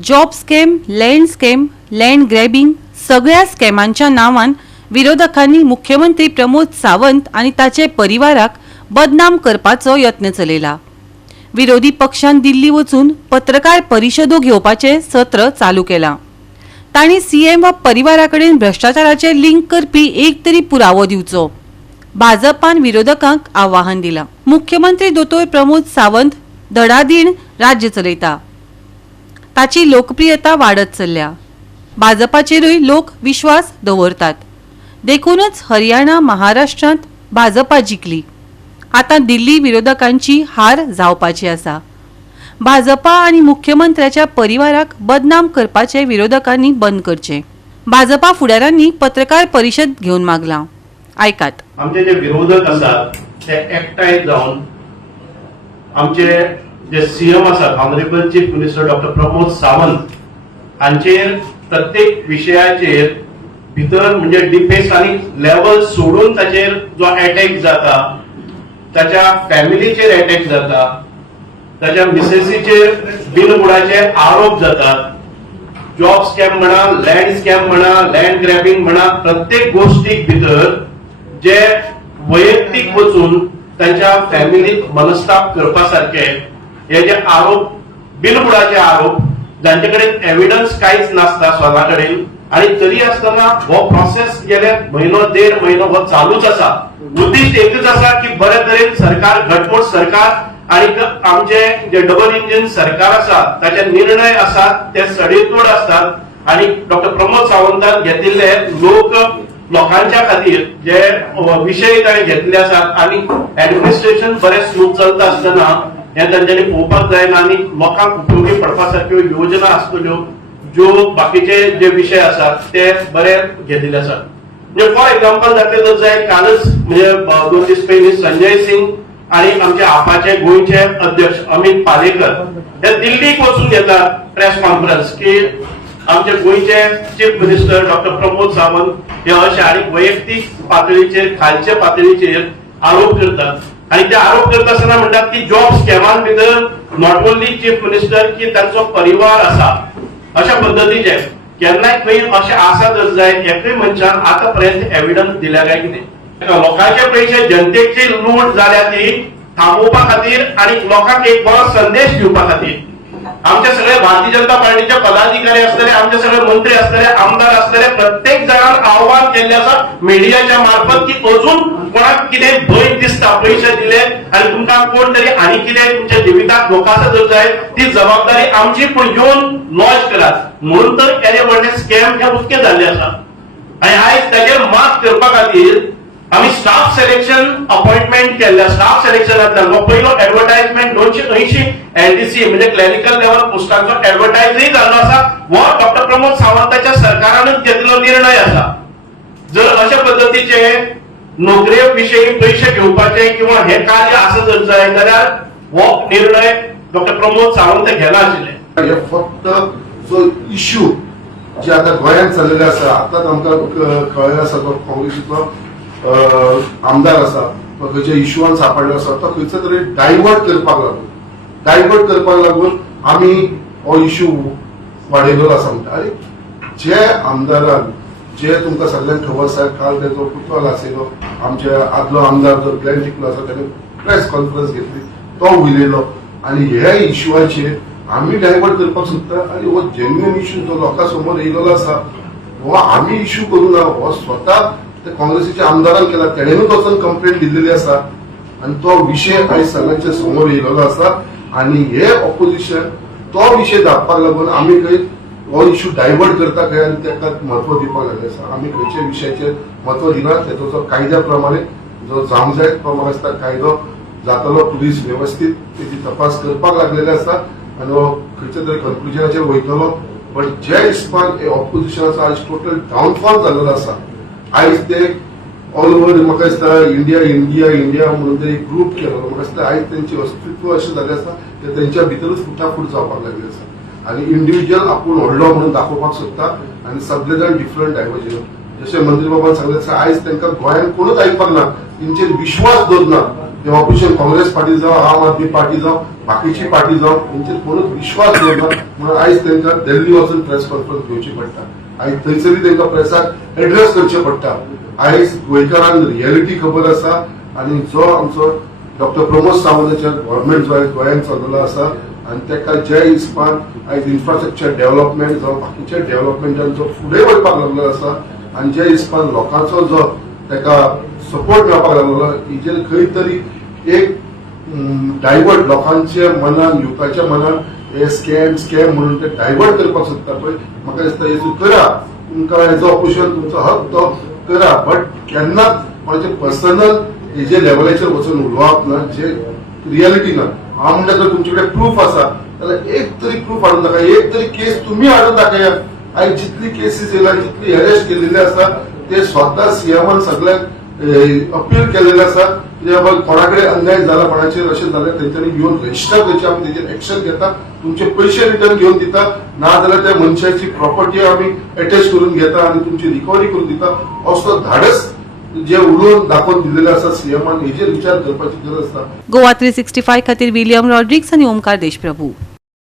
Job scam, land grabbing सगळ्या स्कॅमांच्या नावान विरोधकांनी मुख्यमंत्री प्रमोद सावंत आणि ताचे परिवाराक बदनाम करपाचो यत्न चलयला। विरोधी पक्षान दिल्ली वचून पत्रकार परिशदो घेवपाचे सत्र चालू केला। तांणी सीएम वा परिवाराकडेन भ्रष्टाचाराचे लिंक करपी एक तरी पुरावो दिवचो भाजपान विरोधकांक आवाहन दिला। मुख्यमंत्री दोतोर प्रमोद सावंत धडाधीण राज्य चलयता, ताची लोकप्रियता वाडत चल्ल्या। भाजपाचेरूय लोक विश्वास दवरतात। देखूनच हरियाणा, महाराष्ट्रांत भाजपा जिखली। आता दिल्ली विरोधकांची हार जावपाची आसा। भाजपा आणि मुख्यमंत्र्याच्या परिवाराक बदनाम करपाचे विरोधकांनी बंद करचे। भाजपा फुडाऱ्यांनी पत्रकार परिषद घेवन मागला। ऐकात। आमचे जे विरोधक आसात ते एकठांय जावन आमचे जे सीएम आसात honourable chief minister doctor Pramod Sawant हांचेर प्रत्येक विशयाचेर भितर म्हणजे डिफेन्स आणि लेवल सोडून ताचेर जो अटॅक जाता, ताच्या फॅमिलीचेर अटॅक जाता, ताच्या मिसेसीचेर बिनबुडाचे आरोप जातात। जॉब स्कॅम म्हणा, लँड स्कॅम म्हणा, लँड ग्रॅबिंग म्हणा, प्रत्येक गोष्टीक भितर जे वैयक्तिक वचून त्यांच्या फॅमिलीत मनस्ताप करपासारखे हे जे आरोप, बिनबुडाचे आरोप, जांचेकडे एव्हिडन्स काहीच नसता स्वतः कडेन, आणि तरी आसतना हो प्रोसेस गेले महिनो देड महिनो हो चालूच आसा। उद्दिष्ट एकच आसा की बरे तरेन सरकार, घटमूट सरकार आणि आमचे जे डबल इंजिन सरकार आसा ताचे निर्णय आसात ते सडेतोड असतात। आणि डॉक्टर प्रमोद सावंतान घेतिल्ले लोकांच्या खातीर जे विषय ताणें घेतले आसात आणि ऍडमिनिस्ट्रेशन बरें स्मूथ चलता आसतना हे तांच्यांनी पळोवपाक जायना आणि लोकांक उपयोगी पडपा सारक्यो योजना आसतल्यो ज्यो बाकीचे जे विषय आसात ते बरे घेतिल्ले आसात। म्हणजे फॉर एक्झाम्पल दाखले जर जाय, कालच म्हणजे 2 दीस पयलीं संजय सिंग आणि आमचे आपाचे गोंयचे अध्यक्ष अमित पालेकर हे दिल्लीक वचून घेतात प्रेस कॉन्फरन्स की आमचे गोंयचे chief minister doctor Pramod Sawant हे अशे आणि वैयक्तिक पातळीचेर, खालच्या पातळीचेर आरोप करतात। आणि ते आरोप करता आसतना म्हणतात की जॉब स्कॅमान भितर नॉट ओन्ली चीफ मिनिस्टर की तांचो परिवार आसा, अशा पद्धतीचे केन्नाय खंय अशें आसा जर जाय एकय मनशान आतां पर्यंत एव्हिडन्स दिल्या काय कितें? लोकांचे पयशे, जनतेची लूट जाल्या ती थांबोवपा खातीर आणि लोकांक एक बरो संदेश दिवपा खातीर आमचे सगळे भारतीय जनता पार्टीचे पदाधिकारी असलेले, आमचे सगळे मंत्री असलेले, आमदार असलेले प्रत्येक जणांना आव्हान केले आसा मीडियाच्या मार्फत की अजून कोणाक कितें भंय दिसता पयशे दिले आणि तुमकां कोण तरी आनी कितें तुमच्या जिविताक धोका जर जाय ती जबाबदारी आमची, पूण येवन लॉन्च करात। म्हणून तर केले व्हडले स्कॅम हे उक्ते जाल्ले आसा। आणि आयज ताचेर मात करपा खातीर आम्ही स्टाफ सिलेक्शन अपॉइंटमेंट केल्या। स्टाफ सिलेक्शनांतल्यान हो पयलो ऍडव्हर्टाइजमेंट 280 एलडीसी म्हणजे क्लॅरिकल लेवल पोस्टांचो ऍडव्हर्टाइजय जाल्लो आसा। हो डॉक्टर प्रमोद सावंताच्या सरकारानच घेतलेलो निर्णय आसा। जर अशा पद्धतीचे नोकरे विषयी पयशे घेवपाचे किंवा हे कार्य असं जर जाय जाल्यार हो निर्णय डॉक्टर प्रमोद सावंत घेला आशिल्ले। फक्त जो इश्यू जे आता गोंयांत चल्लेले आसा, आतांच आमकां कळ्ळें आसा तो काँग्रेसीचो आमदार आसा तो खंयच्या इश्यूआन सांपडलो आसा तो खंयचो तरी डायवर्ट करपाक लागून आमी हो इश्यू वाडयलो आसा म्हणटा। आनी जे आमदारान, जे तुमकां सगळ्यांक खबर आसा, काल तेजो पुतळो आशिल्लो आमचे आदलो आमदार जो ग्लॅन जिखलो आसा ताणें प्रेस कॉन्फरन्स घेतली, तो उलयलो आणि ह्या इश्यूआचेर आमी डायवर्ट करपाक सोदता। आणि हो जेन्युइन इश्यू जो लोकां समोर येयलो आसा हो आमी इश्यू करूं ना, हो स्वता ते काँग्रेसीच्या आमदारान केला, तेणेनूच वचून कंप्लेंट दिल्लेली आसा आणि तो विषय आयज सगळ्यांच्या समोर येयलो आसा। आणि हे ऑपोजिशन तो विषय धाडपाक लागून आमी खंय हो इश्यू डायवर्ट करता खंय आनी ताका म्हत्व दिवपाक लागले आसा। आमी खंयच्या विशयाचेर म्हत्व दिना, तेजो जो कायद्या प्रमाणे जो जावंक जाय प्रमाणे आसता कायदो जातलो, पुलीस व्यवस्थीत तेजी तपास करपाक लागलेले आसा आणि हो खंयच्या तरी कन्क्लुजनाचेर वयतलो। पण जे हिसपान ऑपोजिशनाचो आयज टोटल डावनफॉल जाल्लो आसा, आयज ते ऑल ओव्हर म्हाका दिसता इंडिया म्हणून ते ग्रुप केलो, म्हाका दिसता आयज तेंचे अस्तित्व अशें जाल्लें आसा की तेंच्या भितरूच फुटाफूट जावपाक लागले आसा। आणि इंडिव्हिज्युअल आपूण व्हडलो म्हणून दाखोवपाक सोदता आणि सगळे जाण डिफरंट डायवर्जन। जशें मंत्री बाबान सांगलें आयज तांकां गोंयांत कोणूच आयकपाक ना, तेंचेर विश्वास दवरना, ते ऑपोजिशन काँग्रेस पार्टी जावं आम आदमी पार्टी जावं बाकीची पार्टी जावं तेंचेर कोणूच विश्वास दवरना म्हणून आयज तांकां दिल्ली वचून प्रेस कॉन्फरन्स घेवची पडटा आयज थंयसरी तांकां प्रेसाक एड्रेस करचें पडटा आयज गोंयकारांक रियलिटी खबर आसा आनी जो आमचो डॉक्टर प्रमोद सावंताच्या गव्हर्नमेंट जो आयज गोंयांत चल्लेलो आसा आनी ताका जे हिसपान आयज इन्फ्रास्ट्रक्चर डेव्हलपमेंट जावं बाकीच्या डेव्हलपमेंटान जो फुडें वचपाक लागलो आसा आनी जे हिसपान लोकांचो जो ताका सपोर्ट मेळपाक लागलो हेजेर खंय तरी एक डायवर्ट लोकांच्या मनान युथाच्या मनान हे स्कॅम म्हणून ते डायवर्ट करपाक सोदता पळय म्हाका दिसता हेजो करा तुमकां हेजो ऑपोजिशन तुमचो हक तो करा बट केन्नाच कोणाचे पर्सनल हेजे लेवलाचेर वचून उलोवप ना जे रियलिटी ना हांव म्हणटा जर तुमचे कडेन प्रूफ आसा जाल्यार एक तरी प्रूफ हाडून दाखया एक तरी केस तुमी हाडून दाखया आयज जितली केसीस येयला जितली अरेस्ट केलेले आसा ते स्वता सीएमान सगळ्यांक अपील केलेले आसा कोणाकडे अन्याय झाला कोणाचेर अशें जालें तेंच्यांनी घेवन रजिस्टर करचे आमी तेजेर एक्शन घेता तुमचे पयशे रिटर्न घेवन दिता ना जाल्यार त्या मनशाची प्रॉपर्टी आमी अटॅच करून घेता आनी तुमची रिकवरी करून दिता असो धाडस जे उलोवन दाखोवन दिलेले आसा सीएमान हेजेर विचार करपाची गरज आसा. गोवा 365 खातीर विलियम रॉड्रिक्स आनी ओमकार देशप्रभू.